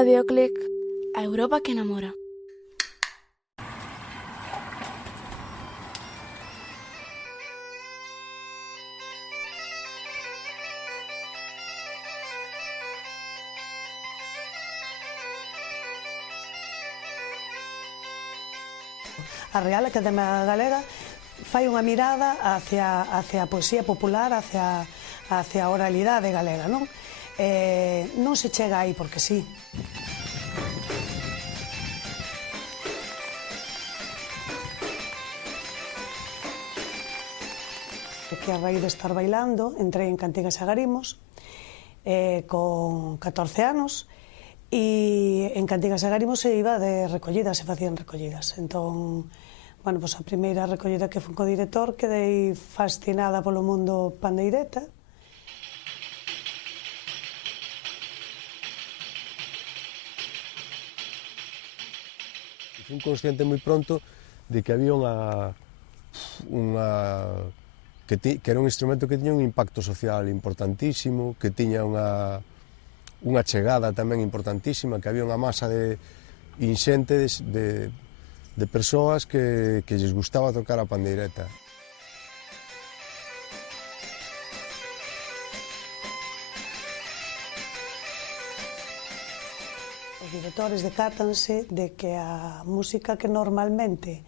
Radioclick, a Europa que namora. A Real Academia Galega fai unha mirada hacia a poesía popular, hacia a oralidade galega, non? Non se chega aí porque sí. Que a raíz de estar bailando entrei en Cantigas e Agarimos con 14 anos e en Cantigas e Agarimos se iba de recollidas, se facían recollidas. Entón, bueno, pois a primeira recollida que fui co director quedei fascinada polo mundo pandeireta. Fui consciente moi pronto de que había que era un instrumento que tiña un impacto social importantísimo, que tiña unha chegada tamén importantísima, que había unha masa inxente de persoas que lles gustaba tocar a pandeireta. Os directores decátanse de que a música que normalmente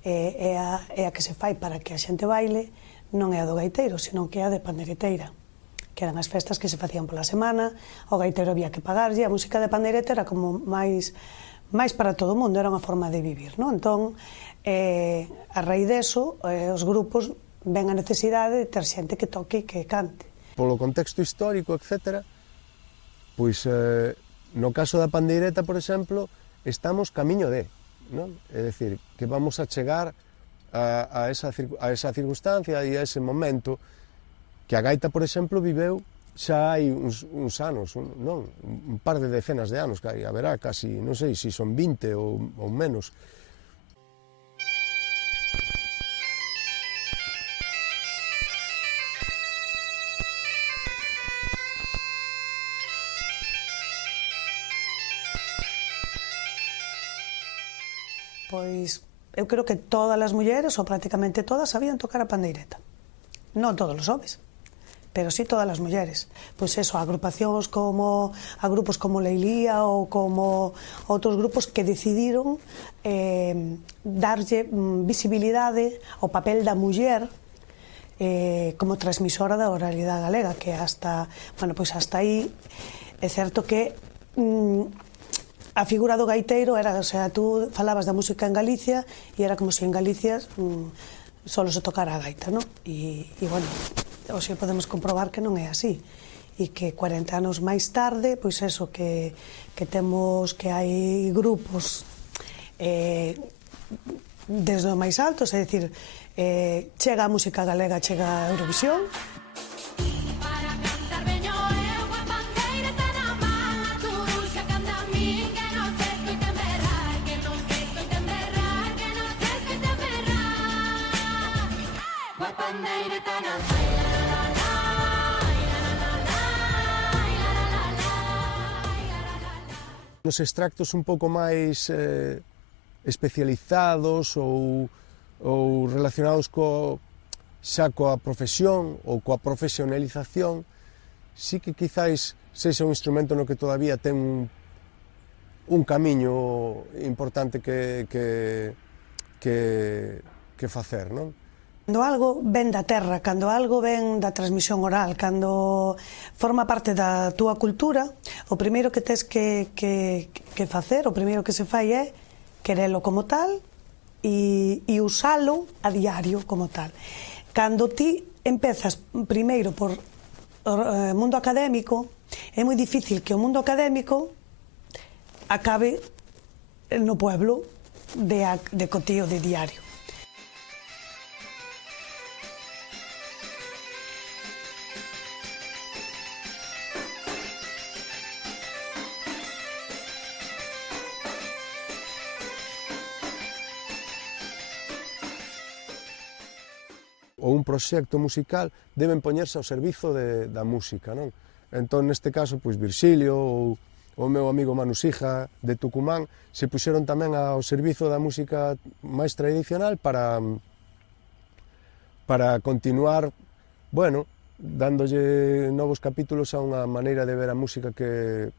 é a que se fai para que a xente baile non é a do gaiteiro, senón que é a de pandeireteira, que eran as festas que se facían pola semana, o gaiteiro había que pagarlle, a música de pandeireta era como máis para todo o mundo, era unha forma de vivir, non? Entón, a raíz deso, os grupos ven a necesidade de ter xente que toque e que cante. Polo contexto histórico, etc., pois, no caso da pandeireta, por exemplo, estamos camiño de, non? É dicir, que vamos a chegar a esa circunstancia e a ese momento que a gaita, por exemplo, viveu xa hai uns anos, non? Un par de decenas de anos, que haberá casi, non sei se son 20 ou menos. Pois eu creo que todas as mulleres, ou prácticamente todas, sabían tocar a pandeireta. Non todos os homes, pero sí todas as mulleres. Pois eso, a grupos como Leilía ou como outros grupos que decidiron darlle visibilidade ao papel da muller como transmisora da oralidade galega, que hasta aí é certo que a figura do gaiteiro era, o sea, tú falabas da música en Galicia e era como se en Galicia solo se tocara a gaita, non? E, bueno, hoxe podemos comprobar que non é así e que 40 anos máis tarde, pois eso, que temos, que hai grupos desde o máis altos, é dicir, chega a música galega, chega a Eurovisión. Nos extractos un pouco máis especializados ou relacionados xa coa profesión ou coa profesionalización, sí que quizáis sexa un instrumento no que todavía ten un camiño importante que facer, non? Cando algo ven da terra, cando algo ven da transmisión oral, cando forma parte da túa cultura, o primeiro que tes que facer, o primeiro que se fai é querelo como tal e usalo a diario como tal. Cando ti empezas primeiro por o mundo académico, é moi difícil que o mundo académico acabe no pueblo de cotío de diario. Ou un proxecto musical deben poñerse ao servizo da música, non? Entón, neste caso, pois Virxilio ou o meu amigo Manu Sija de Tucumán se puxeron tamén ao servizo da música máis tradicional para continuar, bueno, dándolle novos capítulos a unha maneira de ver a música que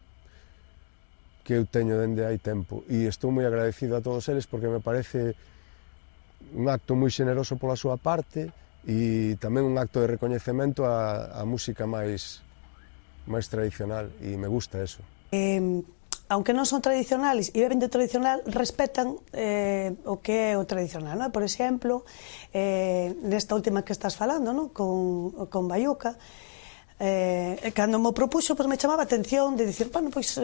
eu teño dende hai tempo. E estou moi agradecido a todos eles porque me parece un acto moi xeneroso pola súa parte e tamén un acto de recoñecemento á música máis tradicional, e me gusta eso. Aunque non son tradicionales e beben de tradicional, respetan o que é o tradicional, non? Por exemplo, nesta última que estás falando, non? Con Baiuca, cando me propuxo, me chamaba a atención de dicir, bueno, pois,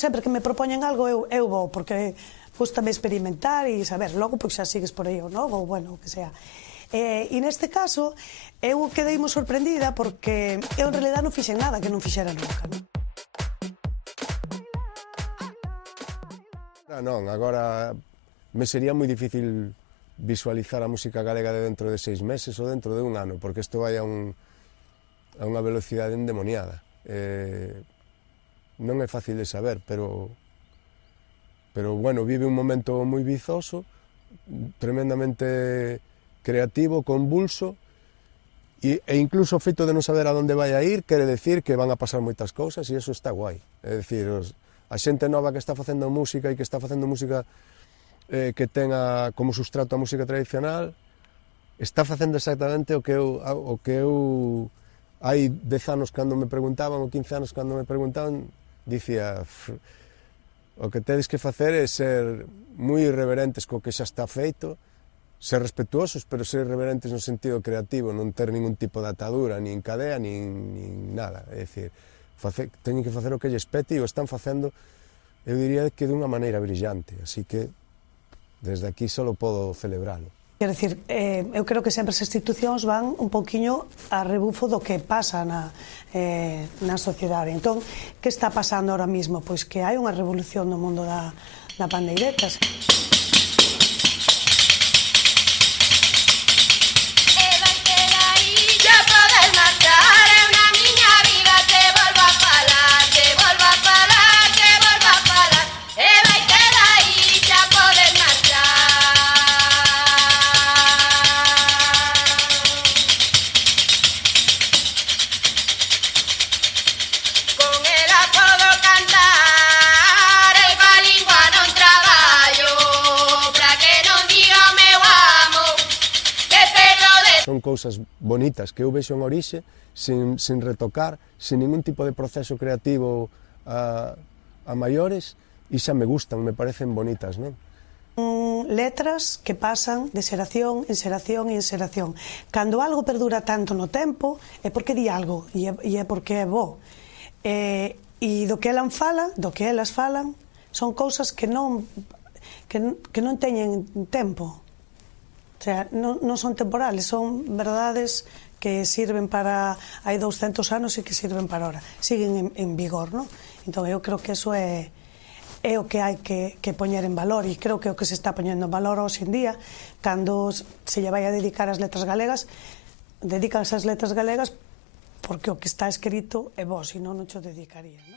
sempre que me propoñen algo eu vou, porque gustame experimentar e saber, logo pois xa sigues por aí ou non, ou bueno, o que sea. E neste caso, eu quedei moi sorprendida porque eu en realidad non fixen nada que non fixera nunca, non? Non, agora me sería moi difícil visualizar a música galega de dentro de 6 meses ou dentro de un ano, porque isto vai a unha velocidade endemoniada. Non é fácil de saber, pero bueno, vive un momento moi vizoso, tremendamente creativo, convulso, e incluso o feito de non saber a onde vai a ir quere decir que van a pasar moitas cousas, e iso está guai. É dicir, a xente nova que está facendo música e que está facendo música que ten como sustrato a música tradicional está facendo exactamente o que eu hai 10 anos cando me preguntaban, ou 15 anos cando me preguntaban, dicía, o que tedes que facer é ser moi irreverentes co que xa está feito, ser respetuosos, pero ser irreverentes no sentido creativo, non ter ningún tipo de atadura, nin cadea, nin nada. É dicir, teñen que facer o que lles pete e o están facendo, eu diría que dunha maneira brillante, así que desde aquí só podo celebralo. Quer dicir, eu creo que sempre as institucións van un pouquiño a rebufo do que pasa na sociedade. Entón, que está pasando ahora mismo? Pois que hai unha revolución no mundo da pandeiretas. Son cousas bonitas que eu vexo en orixe, sin retocar, sin ningún tipo de proceso creativo a maiores, e xa me gustan, me parecen bonitas, non? Letras que pasan de xeración en xeración en xeración. Cando algo perdura tanto no tempo, é porque di algo, e é porque é bo. E do que elas falan, son cousas que non teñen tempo. O sea, non son temporales, son verdades que sirven para hai 200 anos e que sirven para ahora. Siguen en vigor, non? Entón, eu creo que eso é o que hai que poñer en valor, e creo que o que se está poñendo en valor hoxe en día, cando se lle vai a dedicar as letras galegas, dedícanse as letras galegas porque o que está escrito é bo, senón non cho dedicaría, non?